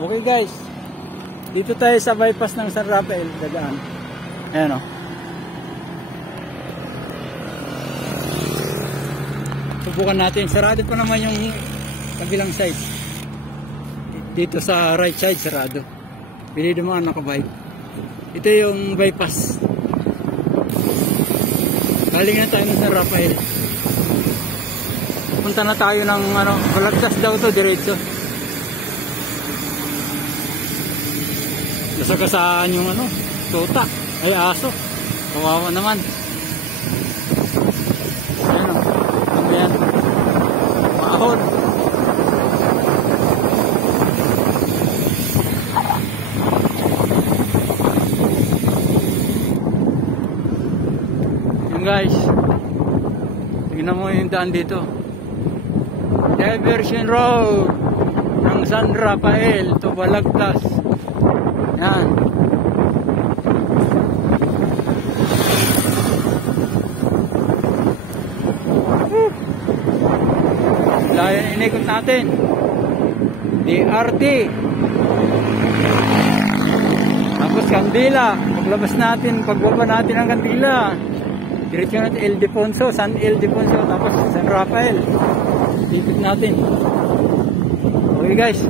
Okay guys, dito tayo sa bypass ng San Rafael, dadaan. Ayan o. Subukan natin, sarado pa naman yung kabilang side. Dito sa right side, sarado. Pili naman nakabike. Ito yung bypass. Galing na tayo ng San Rafael. Punta na tayo ng Balagtas daw to, diretso. Nasagasaan yung tuta, ay aso. Kawawa naman. Ayan o. Ayan. Mahon. Yun guys. Tingnan mo yung daan dito. Diversion Road ng San Rafael to Balagtas. Yan. Layan inikot natin. DRT. Tapos Kandila. Paglabas natin, pagbaba natin ang Kandila. Diretso natin Ildefonso, San Ildefonso, tapos San Rafael. Ikot natin. Okay guys.